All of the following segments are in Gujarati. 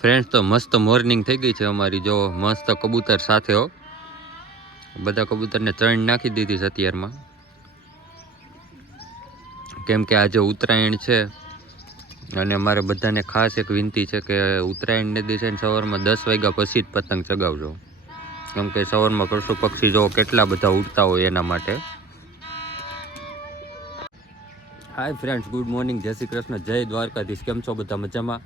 ફ્રેન્ડ્સ તો મસ્ત મોર્નિંગ થઈ ગઈ છે અમારી. જો મસ્ત કબૂતર સાથે હો, બધા કબૂતરને ચણ નાખી દીધી છે અત્યારમાં, કેમ કે આજે ઉત્તરાયણ છે. અને અમારે બધાને ખાસ એક વિનંતી છે કે ઉત્તરાયણને દિવસે સવારમાં 10 વાગ્યા પછી જ પતંગ ચગાવજો, કેમ કે સવારમાં પશુ પક્ષી જો કેટલા બધા ઉડતા હોય એના માટે. હાય ફ્રેન્ડ્સ, ગુડ મોર્નિંગ, જય શ્રી કૃષ્ણ, જય દ્વારકાધીશ. કેમ છો બધા? મજામાં?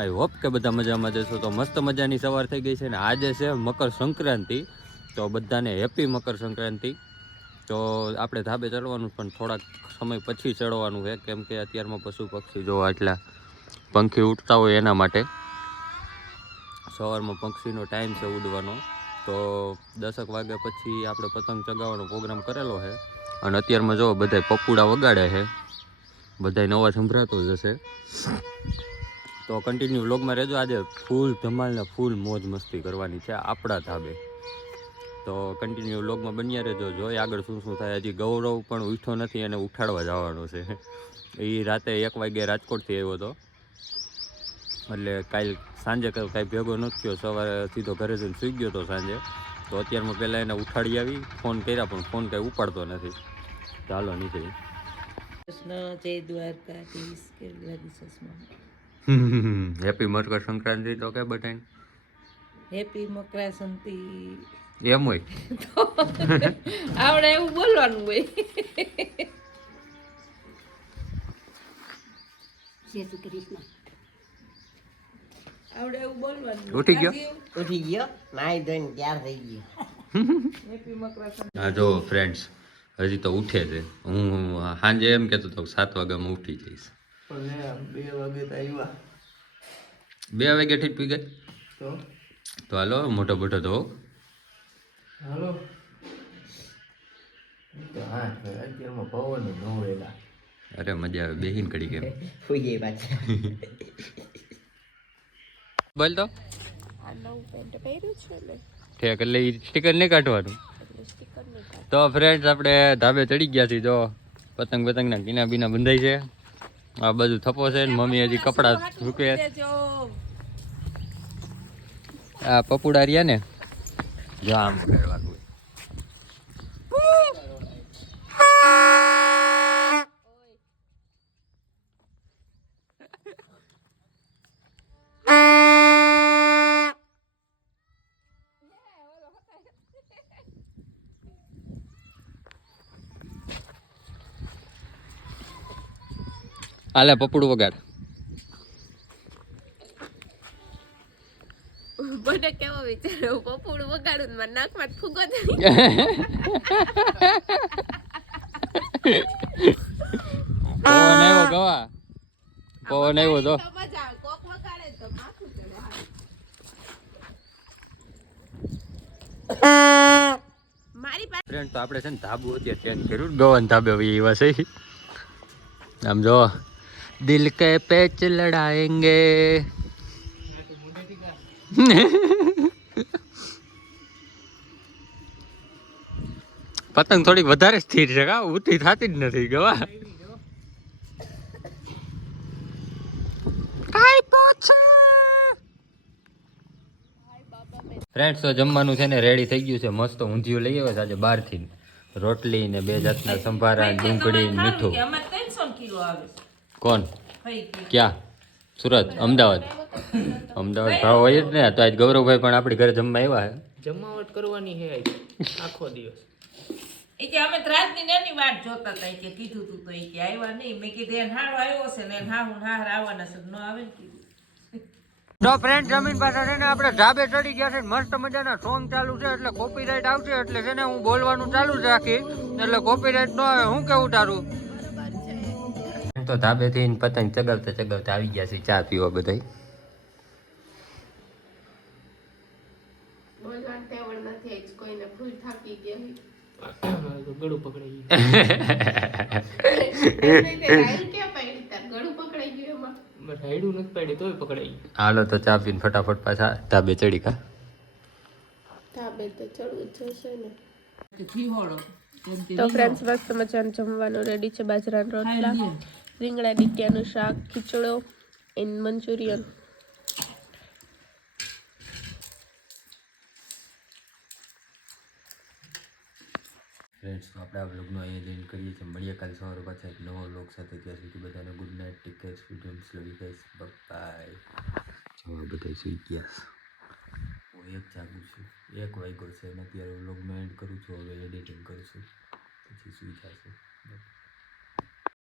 આઈ હોપ કે બધા મજામાં જશો. તો મસ્ત મજાની સવાર થઈ ગઈ છે ને આજે છે મકર સંક્રાંતિ. તો બધાને હેપી મકર સંક્રાંતિ. તો આપણે ધાબે ચડવાનું પણ થોડાક સમય પછી ચડવાનું છે, કેમ કે અત્યારમાં પશુ પક્ષી જો આટલા પંખી ઉડતા હોય એના માટે. સવારમાં પક્ષીનો ટાઈમ છે ઉડવાનો, તો 10 વાગ્યા પછી આપણે પતંગ ચગાવવાનો પ્રોગ્રામ કરેલો છે. અને અત્યારમાં જો બધા પપુડા વગાડે છે, બધા નવા સંભળાતો જ હશે. તો કન્ટિન્યુ વ્લોગમાં રહેજો. આજે ફૂલ ધમાલ ને ફૂલ મોજ મસ્તી કરવાની છે આપણા ધાબે. તો કન્ટિન્યુ વ્લોગમાં બન્યા રહેજો. જોઈએ આગળ શું શું થાય. હજી ગૌરવ પણ ઉઠ્યો નથી અને ઉઠાડવા જવાનો છે. એ રાતે 1 વાગ્યે રાજકોટથી આવ્યો હતો, એટલે કાલ સાંજે કાંઈ ભેગો નથી થયો. સવારે સીધો ઘરે જઈને સૂઈ ગયો હતો સાંજે. તો અત્યારમાં પહેલાં એને ઉઠાડી આવી, ફોન કર્યા પણ ફોન કાંઈ ઉપાડતો નથી. ચાલો નીકળી. જય દ્વારકાધીશ. કેવું લાગે ચશ્મા? હેપી મકર સંક્રાંતિ તો કે બધાને હેપી મકર સંક્રાંતિ. એમ હોય આપણે એવું બોલવાનું હોય. જય શ્રી કૃષ્ણ. આપણે એવું બોલવાનું. ઉઠી ગયો નાઈ ધોઈને તૈયાર થઈ ગયો. હેપી મકર સંક્રાંતિ. હા જો ફ્રેન્ડ્સ, હજી તો ઉઠે છે. હું સાંજે એમ કહેતો હતો 7 વાગ્યામાં ઉઠી જઈશ. 2 વાગે તો આવ્યા. 2 વાગે ઠીક પી ગઈ. તો હાલો મોટો મોટો ધો. હાલો. અત્યારમાં પવન ન વેલા. અરે મજા આવે બેહીન કડી કેમ ફૂઈએ પાછા. બોલ તો આ નવું પેન્ટ પહેર્યું છે ને, ઠેક એટલે ઈ સ્ટીકર નહીં કાઢવાનું. એટલે સ્ટીકર નહીં કાઢ. તો ફ્રેન્ડ્સ આપણે ધાબે ચડી ગયા છીએ. જો પતંગ પતંગના કીના બીના બંધાઈ છે. આ બધું થપો છે ને મમ્મી હજી કપડાં મૂકે. આ પપુડા રહ્યા ને જો આમ કરવાનું. આલે પપડું વગાડ. મને કેવો વિચાર, હું પપોડું વગાડું ને મારા નાકમાં ફૂગો થઈ. પવન આવ્યો ગવા, પવન આવ્યો તો મજા આવે, કોક વગાડે તો માથું ચડે. મારી પાસે ફ્રેન્ડ તો આપણે છે ને ધાબુ અત્યારે ચેન્જ કર્યું. ગવન ધાબે એવા છે. આમ જો દિલ કે પેચ લડાએંગે. પતંગ થોડીક વધારે સ્થિર છે કા, ઊંધી થતી જ નથી ગવા. ફ્રેન્ડ્સ તો જમવાનું છે ને રેડી થઈ ગયું છે. મસ્ત ઊંધિયું લઈ આવ્યા છે આજે બહારથી. રોટલી ને 2 જાતના સંભારા, ડુંગળી, મીઠું. અમાર 300 કિલો આવે છે. કોણ? થઈ ગયું. ક્યાં? સુરત? અમદાવાદ? અમદાવાદ ભાવ હોય જ ને. તો આજ ગૌરવભાઈ પણ આપણી ઘરે જમવા આવ્યા છે. જમાવટ કરવાની છે આખો દિવસ. એ કે અમે રાતની નાની વાટ જોતા હતા, કે કીધું તું તો એ કે આવ્યા નહીં. મેં કીધું એને હારો આવ્યો છે ને, હા હું હાર આવવાના છે, ન આવે ને કીધું. તો ફ્રેન્ડ જમીન પાસે છે ને આપણે ધાબે ચડી ગયા છે. મસ્ત મજાના સોંગ ચાલુ છે, એટલે કોપીરાઇટ આવશે. એટલે છે ને હું બોલવાનું ચાલુ જ રાખી, એટલે કોપીરાઇટ ન આવે. હું કેવું તારું? તો ધાબેથી પતંગ ચગાવતા ચગાવતા આવી ગયા છે ચા પીવા બધા. બોલવાનું તેવડ નથી, જ કોઈને ફૂલ થાકી ગઈ. ગળું પકડાઈ ગયું. ક્યાં પડી તાર ગળું પકડાઈ ગયું એમાં. રાયડું નથી પાડી તોય પકડાઈ ગયું. હાલો તો ચા પીને ફટાફટ પાછા ધાબે ચડી કા. ધાબે તો ચડવું જશે ને. ઘીહોળો. તો ફ્રેન્ડ્સ મસ્ત મજાનું જમવાનું રેડી છે. બાજરાના રોટલા, રીંગણા ડીટિયાનું શાક, ખીચડો એન્ડ મંચુરિયન. ફ્રેન્ડ્સ તો આપણે આ બ્લોગનો અહીંયા એન્ડ કરીએ છીએ. મળીએ કાલે સવારે પાછા એક નવો બ્લોગ સાથે. ત્યાં સુધી બધાને good night, take care, sweet dreams, love you guys, bye. જો બધા સુઈ ગયા. હું એક જાગું છું, 1 વાગ્યો છે અને અત્યારે બ્લોગનો એન્ડ કરું છું. હવે એડિટિંગ કરું છું, પછી સુઈ જશે.